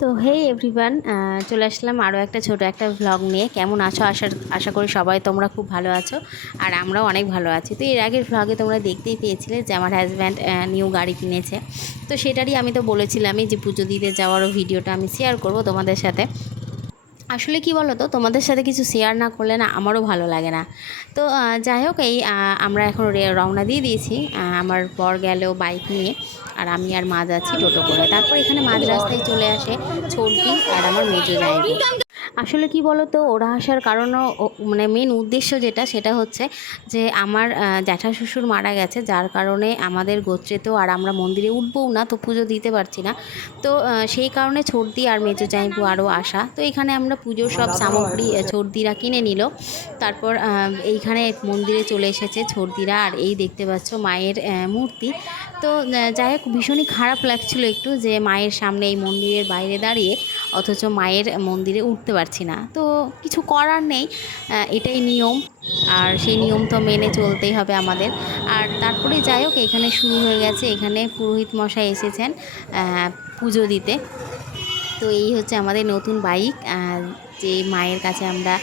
তো হেই এভরিওয়ান, চলে আসলাম আরও একটা ছোট একটা ভ্লগ নিয়ে। কেমন আছো? আশা করি সবাই তোমরা খুব ভালো আছো, আর আমরাও অনেক ভালো আছি। তো এর আগের ভ্লগে তোমরা দেখতেই পেয়েছিলে যে আমার হাজব্যান্ড নিউ গাড়ি কিনেছে। তো সেটারই আমি তো বলেছিলামই যে পুজো দিতে যাওয়ারও ভিডিওটা আমি শেয়ার করব তোমাদের সাথে। আসলে কি বলো তো, তোমাদের সাথে কিছু শেয়ার না করলে না আমারও ভালো লাগে না। তো যাই হোক, এই আমরা এখন রওনা দিয়ে দিয়েছি। আমার বর গেলেও বাইক নিয়ে, আর আমি আর মা যাচ্ছি টোটো করে। তারপর এখানে মাঝ রাস্তায় চলে আসে ছোটদি আর আমার মেজো জামাইবু। আসলে কি বলো তো, ওরা আসার কারণও মানে মেন উদ্দেশ্য সেটা হচ্ছে যে আমার জ্যাঠা শ্বশুর মারা গেছে, যার কারণে আমাদের গোত্রেতেও আর আমরা মন্দিরে উঠবও না, তো পুজো দিতে পারছি না। তো সেই কারণে ছোটদি আর মেজো জামাইবু আরও আসা। তো এখানে আমরা পুজোর সব সামগ্রী ছোটদিরা কিনে নিল। তারপর এইখানে মন্দিরে চলে এসেছে ছোটদিরা, আর এই দেখতে পাচ্ছ মায়ের মূর্তি। তো যাই হোক, ভীষণই খারাপ লাগছিল একটু যে মায়ের সামনে এই মন্দিরের বাইরে দাঁড়িয়ে অথচ মায়ের মন্দিরে উঠতে পারছি না। তো কিছু করার নেই, এটাই নিয়ম, আর সেই নিয়ম তো মেনে চলতেই হবে আমাদের। আর তারপরে যাই হোক, এখানে শুরু হয়ে গেছে। এখানে পুরোহিত মশাই এসেছেন পুজো দিতে। তো এই হচ্ছে আমাদের নতুন বাইক, যে মায়ের কাছে আমরা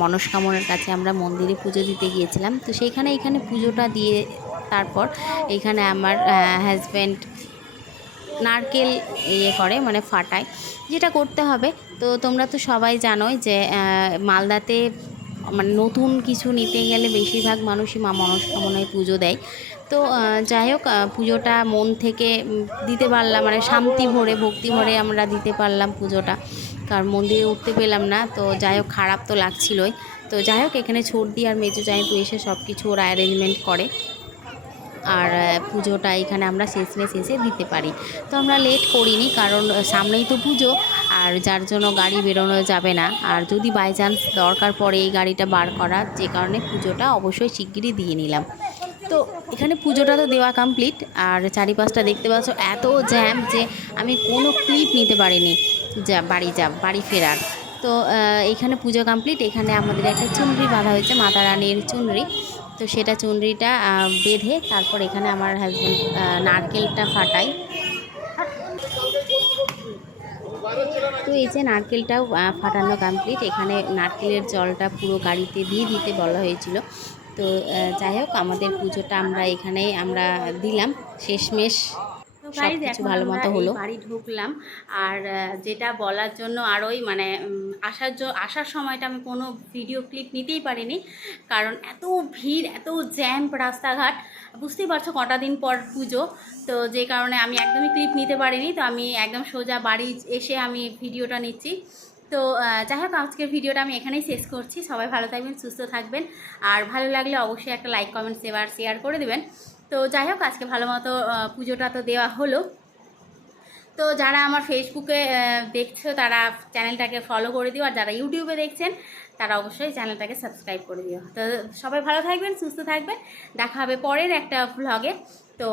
মনস্কামনার কাছে আমরা মন্দিরে পুজো দিতে গিয়েছিলাম। তো এখানে পুজোটা দিয়ে তারপর এখানে আমার হাজব্যান্ড নারকেল করে, মানে ফাটায়, যেটা করতে হবে। তো তোমরা তো সবাই জানোই যে মালদাতে মানে নতুন কিছু নিতে গেলে বেশিরভাগ মানুষই মা মনস্কামনায় পুজো দেয়। তো যাই হোক, পুজোটা মন থেকে দিতে পারলাম, মানে শান্তি ভরে ভক্তি ভরে আমরা দিতে পারলাম পুজোটা, কারণ মন্দিরে উঠতে পেলাম না। তো যাই হোক, খারাপ তো লাগছিলই। তো যাই হোক, এখানে ছোটদি আর মেজো জামাইবু এসে সব কিছু ওরা অ্যারেঞ্জমেন্ট করে, আর পুজোটা এখানে আমরা শেষে দিতে পারি। তো আমরা লেট করিনি, কারণ সামনেই তো পুজো, আর যার জন্য গাড়ি বেরোনো যাবে না। আর যদি বাই চান্স দরকার পড়ে এই গাড়িটা বার করার, যে কারণে পুজোটা অবশ্যই শিগগিরই দিয়ে নিলাম। তো এখানে পুজোটা তো দেওয়া কমপ্লিট, আর চারিপাশটা দেখতে পাচ্ছ এত জ্যাম যে আমি কোনো ক্লিপ নিতে পারিনি বাড়ি ফেরার। তো এখানে পুজো কমপ্লিট। এখানে আমাদের একটা চুনরি বাঁধা হয়েছে, মাতা রানীর চুনরি। তো সেটা চুনরিটা বেঁধে তারপর এখানে আমার হাজব্যান্ড নারকেলটা ফাটাই। তো এই যে নারকেলটাও ফাটানো কমপ্লিট। এখানে নারকেলের জলটা পুরো গাড়িতে দিয়ে দিতে বলা হয়েছিল। তো যাই হোক, আমাদের পুজোটা আমরা দিলাম শেষমেশ। তো গাইজ, এখন ভালো মতো হলো, বাড়ি ঢুকলাম। আর যেটা বলার জন্য আরোই মানে আসার সময়টা আমি কোনো ভিডিও ক্লিপ নিতেই পারিনি, কারণ এত ভিড়, এত জ্যাম রাস্তাঘাট। বুঝতেই পারছো কটা দিন পর পুজো, তো যে কারণে আমি একদমই ক্লিপ নিতে পারিনি। তো আমি একদম সোজা বাড়ি এসে আমি ভিডিওটা নিচ্ছি। তো যাই হোক, আজকের ভিডিওটা আমি এখানেই শেষ করছি। সবাই ভালো থাকবেন, সুস্থ থাকবেন, আর ভালো লাগলে অবশ্যই একটা লাইক কমেন্ট শেয়ার করে দেবেন। তো যাই হোক, আজকে ভালো মতো পুজোটা তো দেওয়া হলো। তো যারা আমার ফেসবুকে দেখছো তারা চ্যানেলটাকে ফলো করে দিও, আর যারা ইউটিউবে দেখছেন তারা অবশ্যই চ্যানেলটাকে সাবস্ক্রাইব করে দিও। তো সবাই ভালো থাকবেন, সুস্থ থাকবেন, দেখা হবে পরের একটা ভ্লগে। তো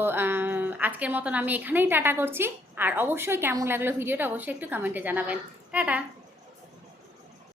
আজকের মতন আমি এখানেই টাটা করছি। আর অবশ্যই কেমন লাগলো ভিডিওটা অবশ্যই একটু কমেন্টে জানাবেন। টাটা।